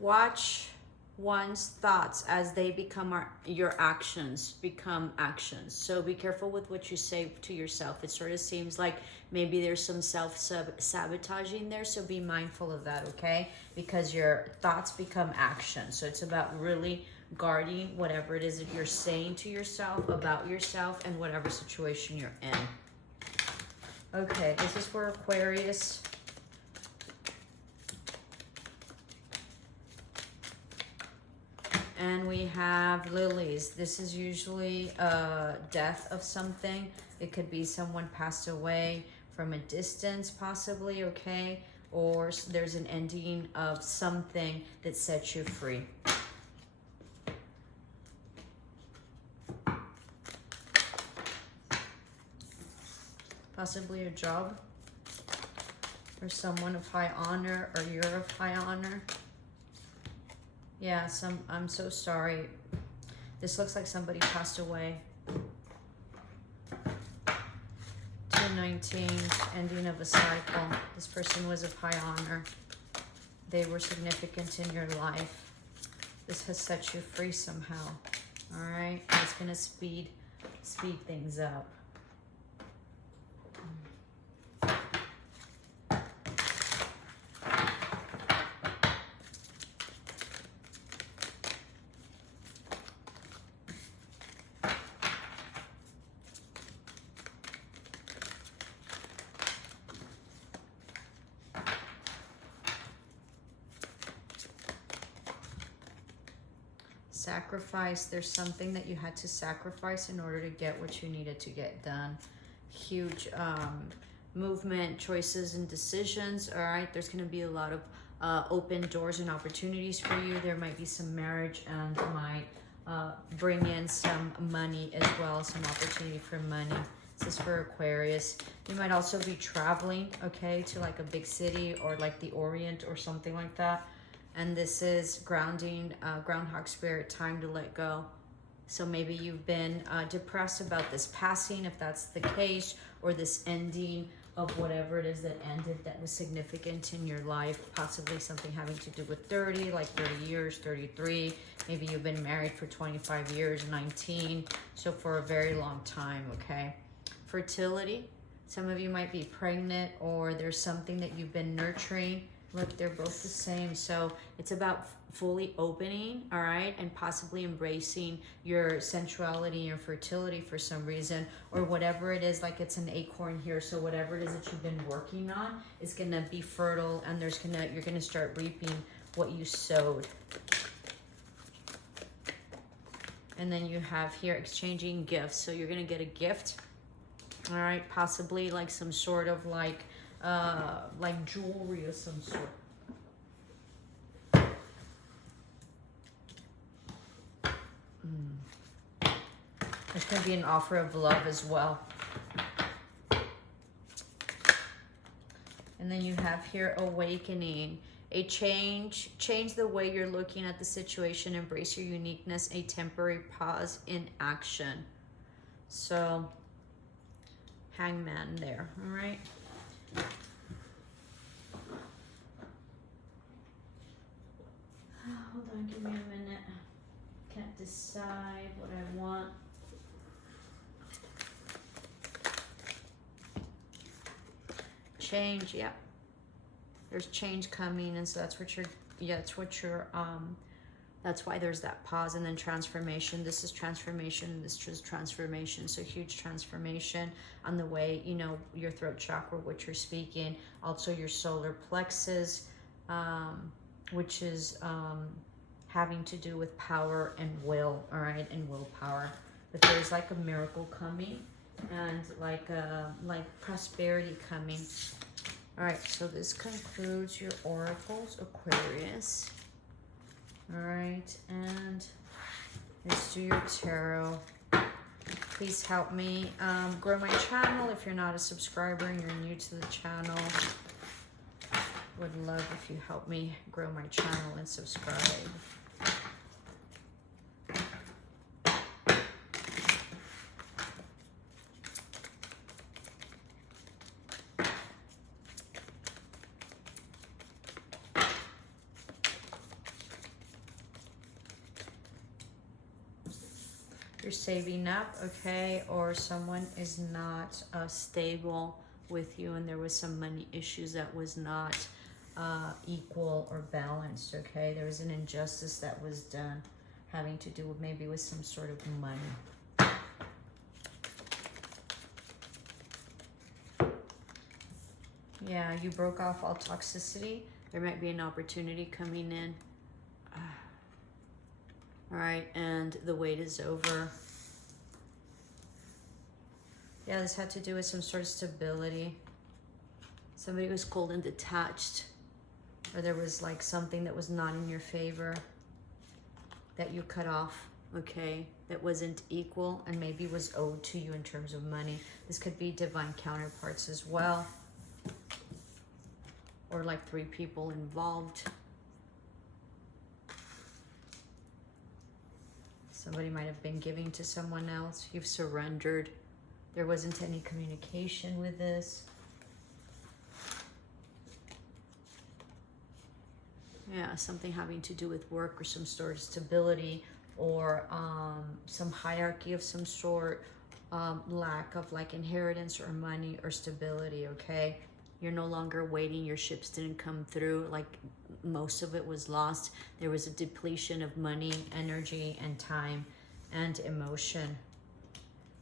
Watch one's thoughts as they become your actions, become actions. So be careful with what you say to yourself. It sort of seems like maybe there's some self-sabotaging there, so be mindful of that, okay? Because your thoughts become actions. So it's about really guarding whatever it is that you're saying to yourself about yourself and whatever situation you're in. Okay, this is for Aquarius. And we have lilies. This is usually a death of something. It could be someone passed away from a distance, possibly, okay? Or there's an ending of something that sets you free. Possibly a job or someone of high honor, or you're of high honor. Yeah, I'm so sorry. This looks like somebody passed away. 219, ending of a cycle. This person was of high honor. They were significant in your life. This has set you free somehow. All right, it's gonna speed things up. Sacrifice. There's something that you had to sacrifice in order to get what you needed to get done. Huge movement, choices, and decisions. All right, there's going to be a lot of open doors and opportunities for you. There might be some marriage and might bring in some money as well, some opportunity for money. This is for Aquarius. You might also be traveling, okay, to like a big city or like the Orient or something like that. And this is grounding, groundhog spirit, time to let go. So maybe you've been depressed about this passing, if that's the case, or this ending of whatever it is that ended that was significant in your life. Possibly something having to do with 30, like 30 years, 33. Maybe you've been married for 25 years, 19. So for a very long time, okay? Fertility. Some of you might be pregnant, or there's something that you've been nurturing. Look, they're both the same. So it's about fully opening, all right, and possibly embracing your sensuality, your fertility for some reason, or whatever it is. Like it's an acorn here. So whatever it is that you've been working on is gonna be fertile, and you're gonna start reaping what you sowed. And then you have here exchanging gifts. So you're gonna get a gift, all right, possibly like some sort of like jewelry of some sort. There's going to be an offer of love as well. And then you have here awakening, a change the way you're looking at the situation, embrace your uniqueness, a temporary pause in action. So hangman there, all right? Hold on, give me a minute. Can't decide what I want. Change, yeah. There's change coming, and so that's why there's that pause. And then transformation. This is transformation. This is transformation. So huge transformation on the way, you know, your throat chakra, what you're speaking. Also your solar plexus, which is having to do with power and will, all right, and willpower. But there's like a miracle coming, and like prosperity coming. All right, so this concludes your oracles, Aquarius. All right, and let's do your tarot. Please help me grow my channel. If you're not a subscriber and you're new to the channel, would love if you help me grow my channel and subscribe. you're saving up, okay, or someone is not stable with you and there was some money issues that was not equal or balanced, okay? There was an injustice that was done having to do with maybe with some sort of money. Yeah, you broke off all toxicity. There might be an opportunity coming in. All right, and the wait is over. Yeah, this had to do with some sort of stability. Somebody was cold and detached, or there was like something that was not in your favor that you cut off, okay, that wasn't equal and maybe was owed to you in terms of money. This could be divine counterparts as well, or like 3 people involved. Somebody might have been giving to someone else. You've surrendered. There wasn't any communication with this. Yeah, something having to do with work or some sort of stability, or some hierarchy of some sort, lack of like inheritance or money or stability, okay? You're no longer waiting. Your ships didn't come through. Like most of it was lost. There was a depletion of money, energy, and time and emotion.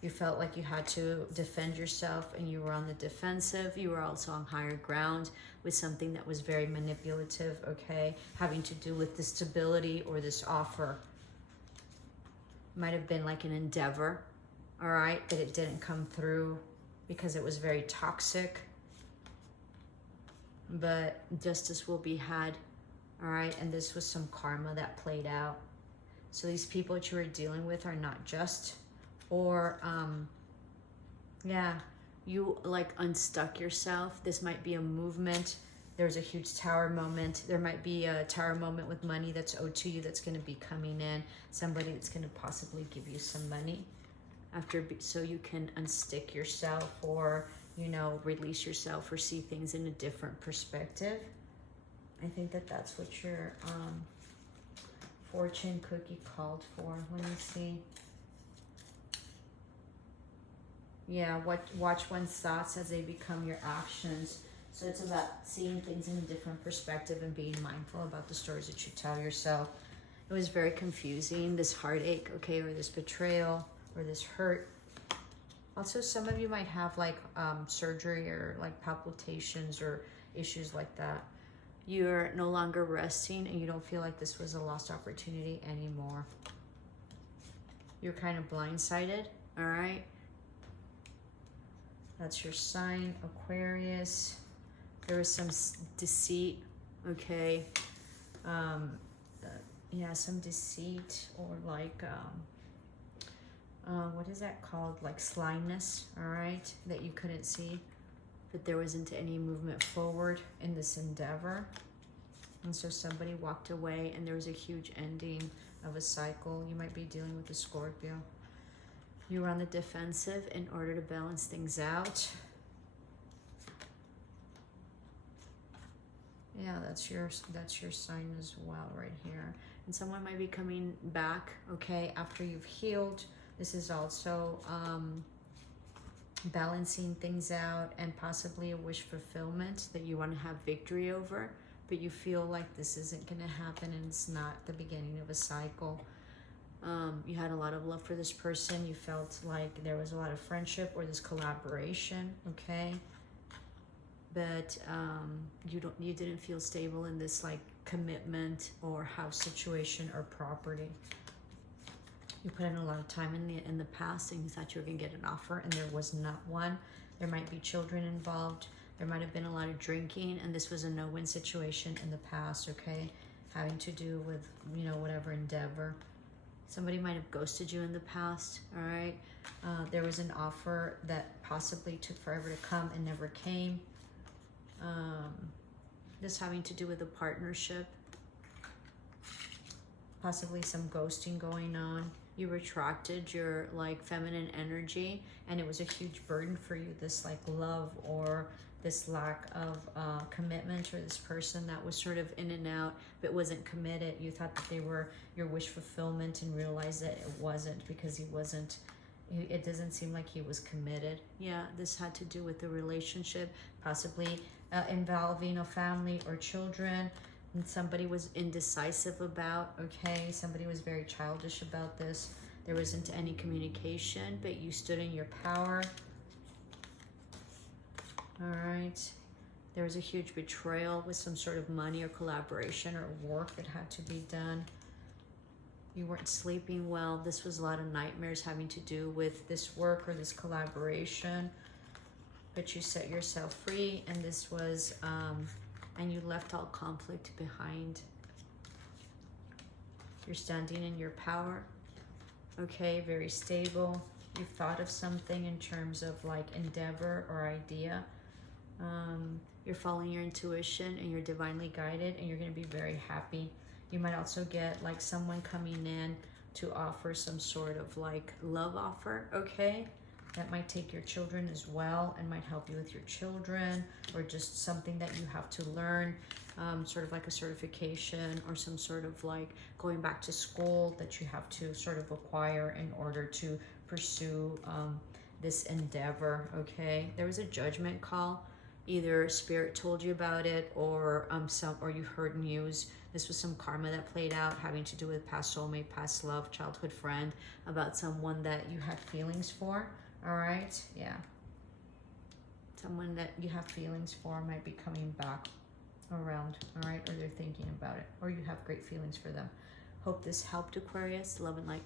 You felt like you had to defend yourself and you were on the defensive. You were also on higher ground with something that was very manipulative, okay? Having to do with the stability or this offer. Might have been like an endeavor, all right? But it didn't come through because it was very toxic. But justice will be had, all right? And this was some karma that played out. So these people that you were dealing with are not just, or yeah, you like unstuck yourself. This might be a movement. There's a huge tower moment. There might be a tower moment with money that's owed to you that's going to be coming in. Somebody that's going to possibly give you some money after, so you can unstick yourself, or you know, release yourself, or see things in a different perspective. I think that that's what your fortune cookie called for. Let me see. Yeah, watch one's thoughts as they become your actions. So it's about seeing things in a different perspective and being mindful about the stories that you tell yourself. It was very confusing, this heartache, okay, or this betrayal, or this hurt. Also, some of you might have like surgery or like palpitations or issues like that. You're no longer resting and you don't feel like this was a lost opportunity anymore. You're kind of blindsided, all right? That's your sign, Aquarius. There was some deceit, okay? Yeah, some deceit, or like, what is that called? Like slyness, all right? That you couldn't see. But there wasn't any movement forward in this endeavor. And so somebody walked away and there was a huge ending of a cycle. You might be dealing with a Scorpio. You were on the defensive in order to balance things out. Yeah, that's your sign as well right here. And someone might be coming back, okay, after you've healed. This is also balancing things out, and possibly a wish fulfillment that you want to have victory over, but you feel like this isn't going to happen and it's not the beginning of a cycle. You had a lot of love for this person. You felt like there was a lot of friendship or this collaboration, okay? But you didn't feel stable in this like commitment or house situation or property. You put in a lot of time in the past and you thought you were gonna get an offer and there was not one. There might be children involved. There might have been a lot of drinking, and this was a no-win situation in the past, okay? Having to do with, you know, whatever endeavor. Somebody might have ghosted you in the past, all right? There was an offer that possibly took forever to come and never came. This having to do with a partnership. Possibly some ghosting going on. You retracted your like feminine energy, and it was a huge burden for you, this like love or this lack of commitment, or this person that was sort of in and out but wasn't committed. You thought that they were your wish fulfillment and realized that it wasn't, because he wasn't, it doesn't seem like he was committed. Yeah, this had to do with the relationship, possibly involving a family or children, and somebody was indecisive about, okay? Somebody was very childish about this. There wasn't any communication, but you stood in your power. All right. There was a huge betrayal with some sort of money or collaboration or work that had to be done. You weren't sleeping well. This was a lot of nightmares having to do with this work or this collaboration. But you set yourself free, and this was, and you left all conflict behind. You're standing in your power. Okay, very stable. You thought of something in terms of like endeavor or idea. You're following your intuition and you're divinely guided, and you're going to be very happy. You might also get like someone coming in to offer some sort of like love offer, okay? That might take your children as well and might help you with your children, or just something that you have to learn, sort of like a certification or some sort of like going back to school that you have to sort of acquire in order to pursue this endeavor, okay? There was a judgment call. Either spirit told you about it, or you heard news. This was some karma that played out, having to do with past soulmate, past love, childhood friend, about someone that you had feelings for. All right, yeah. Someone that you have feelings for might be coming back around, all right? Or they're thinking about it, or you have great feelings for them. Hope this helped, Aquarius. Love and light.